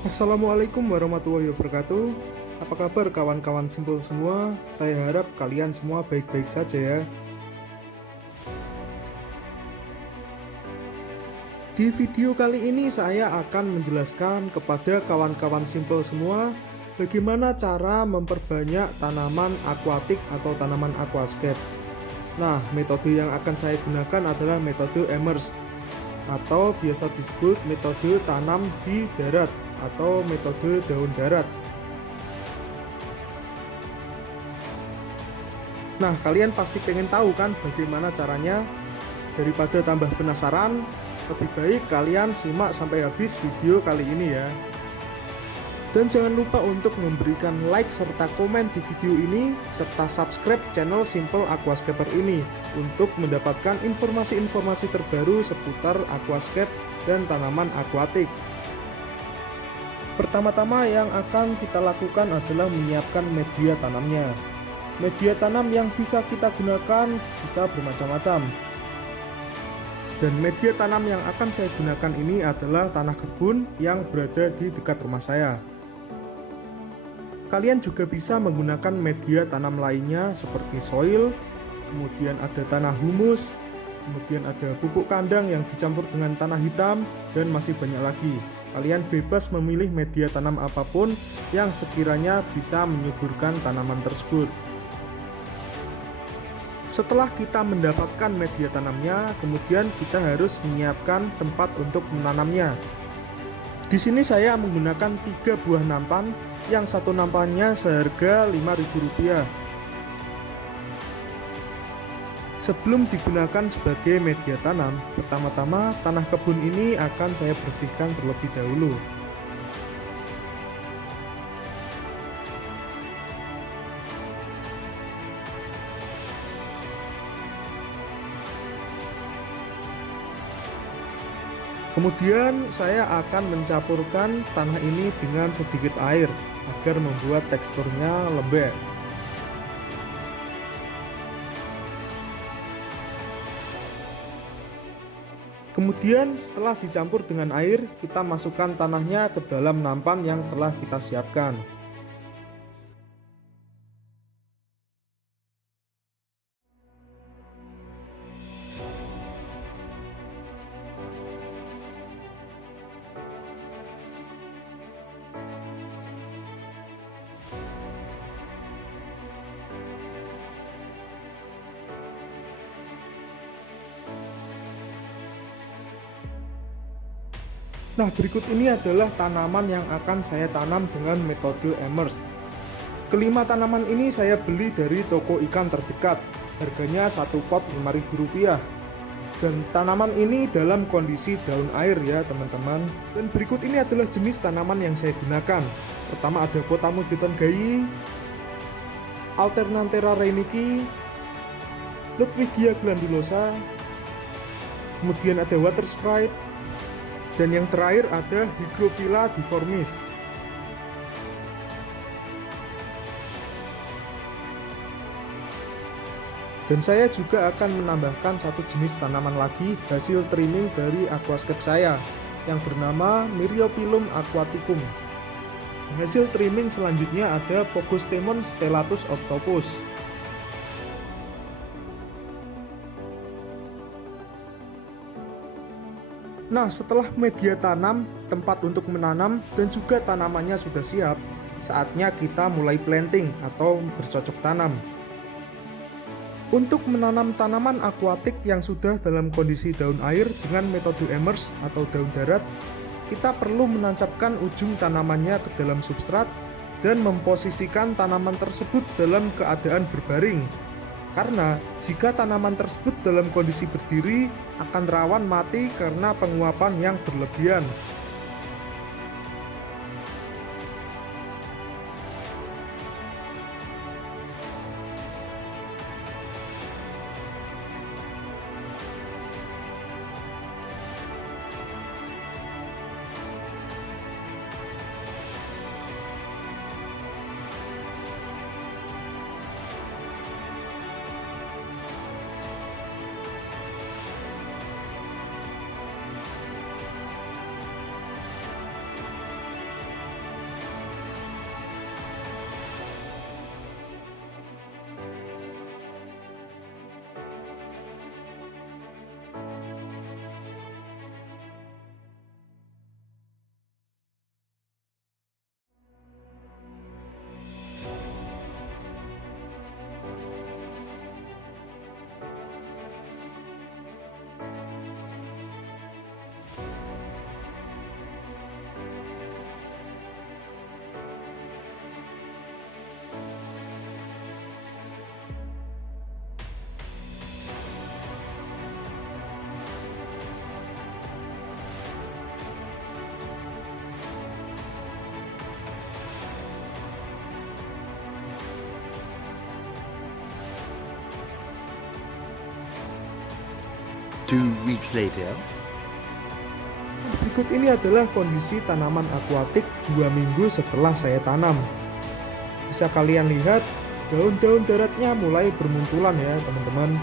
Assalamualaikum warahmatullahi wabarakatuh. Apa kabar kawan-kawan Simpel semua? Saya harap kalian semua baik-baik saja ya. Di video kali ini saya akan menjelaskan kepada kawan-kawan Simpel semua bagaimana cara memperbanyak tanaman akuatik atau tanaman aquascape. Nah, metode yang akan saya gunakan adalah metode immerse atau biasa disebut metode tanam di darat atau metode daun darat. Nah, kalian pasti pengen tahu kan bagaimana caranya? Daripada tambah penasaran, lebih baik kalian simak sampai habis video kali ini ya. Dan jangan lupa untuk memberikan like serta komen di video ini, serta subscribe channel Simple Aquascaper ini untuk mendapatkan informasi-informasi terbaru seputar aquascape dan tanaman akuatik. Pertama-tama yang akan kita lakukan adalah menyiapkan media tanamnya. Media tanam yang bisa kita gunakan bisa bermacam-macam. Dan media tanam yang akan saya gunakan ini adalah tanah kebun yang berada di dekat rumah saya. Kalian juga bisa menggunakan media tanam lainnya seperti soil, kemudian ada tanah humus, kemudian ada pupuk kandang yang dicampur dengan tanah hitam, dan masih banyak lagi. Kalian bebas memilih media tanam apapun yang sekiranya bisa menyuburkan tanaman tersebut. Setelah kita mendapatkan media tanamnya, kemudian kita harus menyiapkan tempat untuk menanamnya. Di sini saya menggunakan 3 buah nampan, yang satu nampannya seharga Rp5.000. Sebelum digunakan sebagai media tanam, pertama-tama tanah kebun ini akan saya bersihkan terlebih dahulu. Kemudian saya akan mencampurkan tanah ini dengan sedikit air agar membuat teksturnya lembek. Kemudian setelah dicampur dengan air, kita masukkan tanahnya ke dalam nampan yang telah kita siapkan. Nah, berikut ini adalah tanaman yang akan saya tanam dengan metode immerse. Kelima tanaman ini saya beli dari toko ikan terdekat. Harganya satu pot Rp5.000. Dan tanaman ini dalam kondisi daun air ya teman-teman. Dan berikut ini adalah jenis tanaman yang saya gunakan. Pertama ada Potamogeton gayi, Alternanthera reiniki, Ludwigia glandulosa, kemudian ada Water Sprite, dan yang terakhir ada Hygrophila difformis. Dan saya juga akan menambahkan satu jenis tanaman lagi hasil trimming dari aquascape saya yang bernama Myriophyllum aquaticum. Hasil trimming selanjutnya ada Pogostemon stellatus octopus. Nah, setelah media tanam, tempat untuk menanam, dan juga tanamannya sudah siap, saatnya kita mulai planting atau bercocok tanam. Untuk menanam tanaman akuatik yang sudah dalam kondisi daun air dengan metode immerse atau daun darat, kita perlu menancapkan ujung tanamannya ke dalam substrat dan memposisikan tanaman tersebut dalam keadaan berbaring. Karena jika tanaman tersebut dalam kondisi berdiri akan rawan mati karena penguapan yang berlebihan. 2 weeks later. Berikut ini adalah kondisi tanaman akuatik 2 minggu setelah saya tanam. Bisa kalian lihat daun-daun daratnya mulai bermunculan ya teman-teman,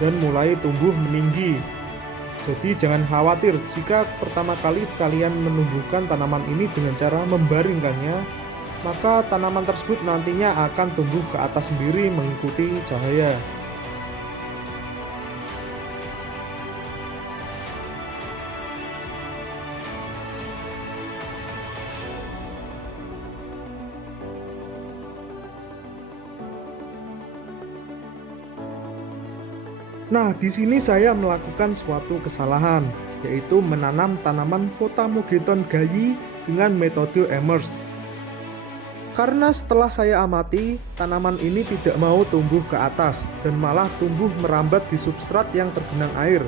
dan mulai tumbuh meninggi. Jadi jangan khawatir jika pertama kali kalian menumbuhkan tanaman ini dengan cara membaringkannya, maka tanaman tersebut nantinya akan tumbuh ke atas sendiri mengikuti cahaya. Nah, di sini saya melakukan suatu kesalahan, yaitu menanam tanaman Potamogeton gayi dengan metode Emers. Karena setelah saya amati, tanaman ini tidak mau tumbuh ke atas dan malah tumbuh merambat di substrat yang tergenang air.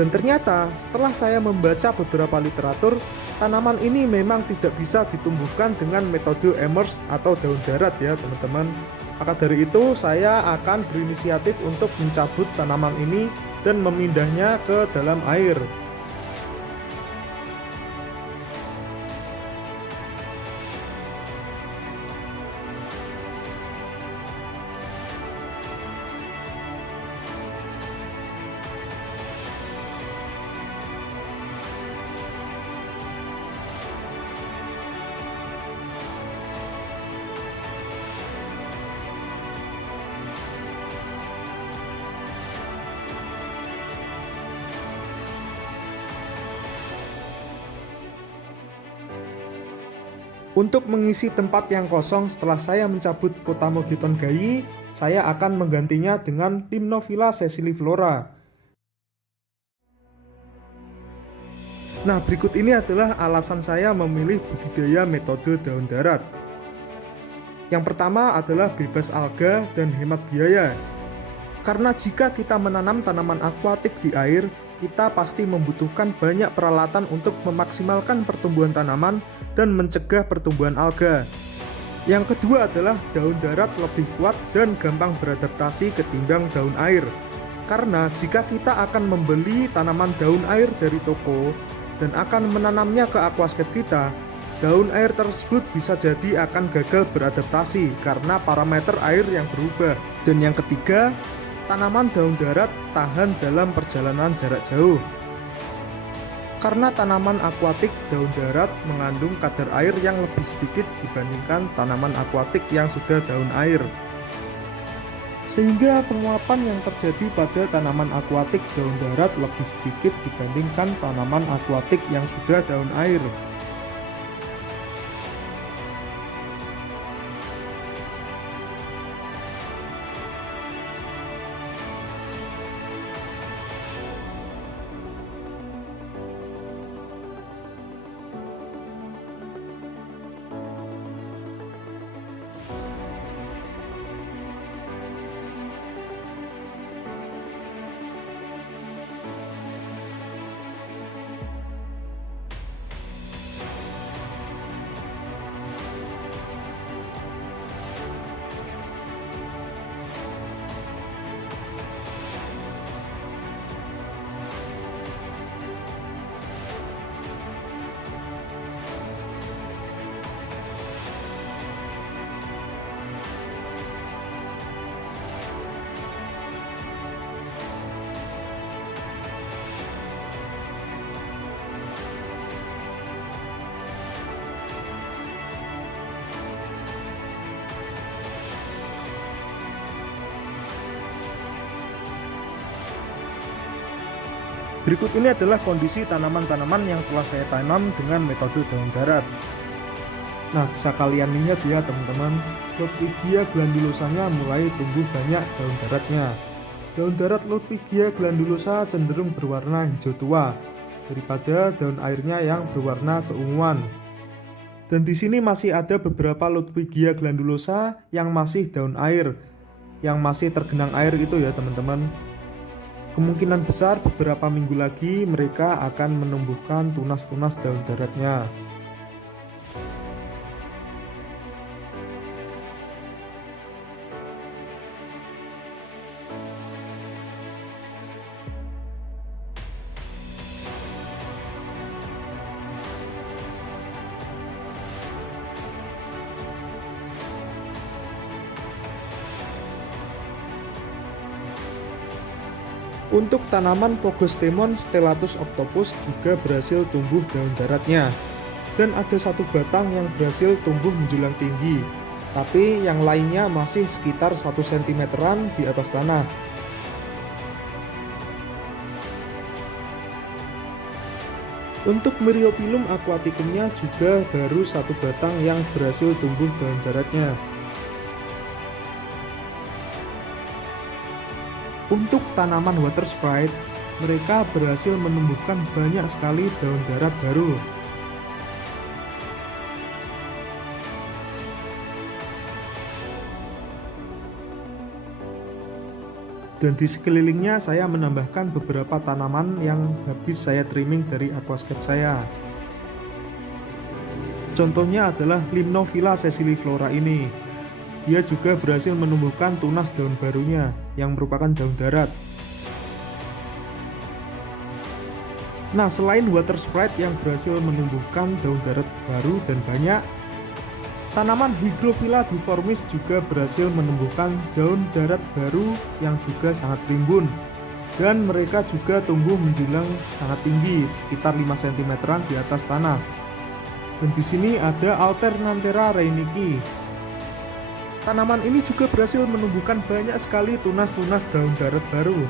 Dan ternyata setelah saya membaca beberapa literatur, tanaman ini memang tidak bisa ditumbuhkan dengan metode Emers atau daun darat ya teman-teman. Maka dari itu saya akan berinisiatif untuk mencabut tanaman ini dan memindahnya ke dalam air. Untuk mengisi tempat yang kosong setelah saya mencabut Potamogeton gayi, saya akan menggantinya dengan Limnophila sessiliflora. Nah, berikut ini adalah alasan saya memilih budidaya metode daun darat. Yang pertama adalah bebas alga dan hemat biaya. Karena jika kita menanam tanaman akuatik di air, kita pasti membutuhkan banyak peralatan untuk memaksimalkan pertumbuhan tanaman dan mencegah pertumbuhan alga. Yang kedua adalah daun darat lebih kuat dan gampang beradaptasi ketimbang daun air. Karena jika kita akan membeli tanaman daun air dari toko dan akan menanamnya ke aquascape kita, daun air tersebut bisa jadi akan gagal beradaptasi karena parameter air yang berubah. Dan yang ketiga, tanaman daun darat tahan dalam perjalanan jarak jauh. Karena tanaman akuatik daun darat mengandung kadar air yang lebih sedikit dibandingkan tanaman akuatik yang sudah daun air. Sehingga penguapan yang terjadi pada tanaman akuatik daun darat lebih sedikit dibandingkan tanaman akuatik yang sudah daun air. Berikut ini adalah kondisi tanaman-tanaman yang telah saya tanam dengan metode daun darat. Nah, bisa kalian lihat ya teman-teman, Ludwigia glandulosanya mulai tumbuh banyak daun daratnya. Daun darat Ludwigia glandulosa cenderung berwarna hijau tua daripada daun airnya yang berwarna keunguan. Dan di sini masih ada beberapa Ludwigia glandulosa yang masih daun air, yang masih tergenang air itu ya teman-teman. Kemungkinan besar beberapa minggu lagi mereka akan menumbuhkan tunas-tunas daun daratnya. Untuk tanaman Pogostemon stellatus octopus juga berhasil tumbuh daun daratnya. Dan ada satu batang yang berhasil tumbuh menjulang tinggi, tapi yang lainnya masih sekitar 1 cm-an di atas tanah. Untuk Myriophyllum aquaticumnya juga baru satu batang yang berhasil tumbuh daun daratnya. Untuk tanaman water sprite, mereka berhasil menumbuhkan banyak sekali daun darat baru. Dan di sekelilingnya saya menambahkan beberapa tanaman yang habis saya trimming dari aquascape saya. Contohnya adalah Limnophila sessiliflora ini. Dia juga berhasil menumbuhkan tunas daun barunya yang merupakan daun darat. Nah, selain water sprite yang berhasil menumbuhkan daun darat baru dan banyak, tanaman Hygrophila difformis juga berhasil menumbuhkan daun darat baru yang juga sangat rimbun, dan mereka juga tumbuh menjulang sangat tinggi, sekitar 5 cm-an di atas tanah. Dan di sini ada Alternanthera reiniki. Tanaman ini juga berhasil menumbuhkan banyak sekali tunas-tunas daun darat baru.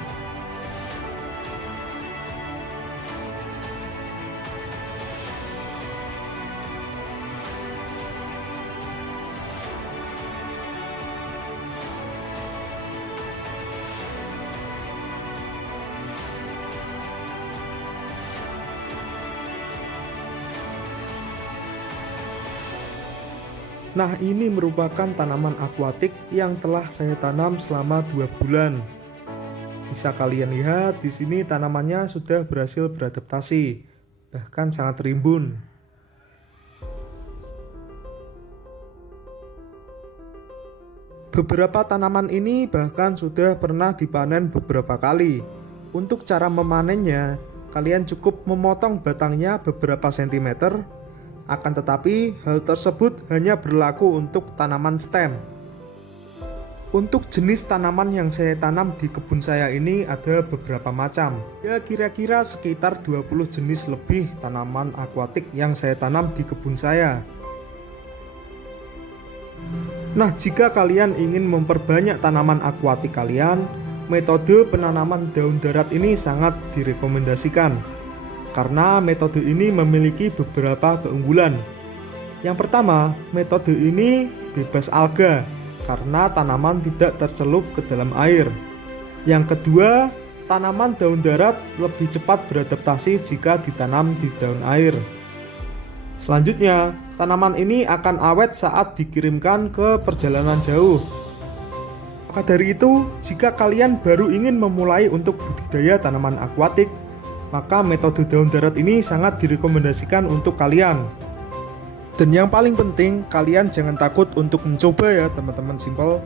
Nah, ini merupakan tanaman akuatik yang telah saya tanam selama 2 bulan. Bisa kalian lihat di sini tanamannya sudah berhasil beradaptasi, bahkan sangat rimbun. Beberapa tanaman ini bahkan sudah pernah dipanen beberapa kali. Untuk cara memanennya, kalian cukup memotong batangnya beberapa sentimeter. Akan tetapi, hal tersebut hanya berlaku untuk tanaman stem. Untuk jenis tanaman yang saya tanam di kebun saya ini ada beberapa macam. Ya, kira-kira sekitar 20 jenis lebih tanaman akuatik yang saya tanam di kebun saya. Nah, jika kalian ingin memperbanyak tanaman akuatik kalian, metode penanaman daun darat ini sangat direkomendasikan. Karena metode ini memiliki beberapa keunggulan. Yang pertama, metode ini bebas alga karena tanaman tidak tercelup ke dalam air. Yang kedua, tanaman daun darat lebih cepat beradaptasi jika ditanam di daun air. Selanjutnya, tanaman ini akan awet saat dikirimkan ke perjalanan jauh. Maka dari itu, jika kalian baru ingin memulai untuk budidaya tanaman akuatik, maka metode daun darat ini sangat direkomendasikan untuk kalian. Dan yang paling penting, kalian jangan takut untuk mencoba ya teman-teman Simple.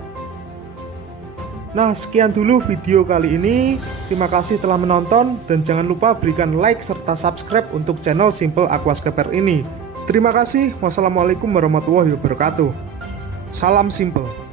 Nah, sekian dulu video kali ini. Terima kasih telah menonton dan jangan lupa berikan like serta subscribe untuk channel Simple Aquascaper ini. Terima kasih. Wassalamualaikum warahmatullahi wabarakatuh. Salam Simple.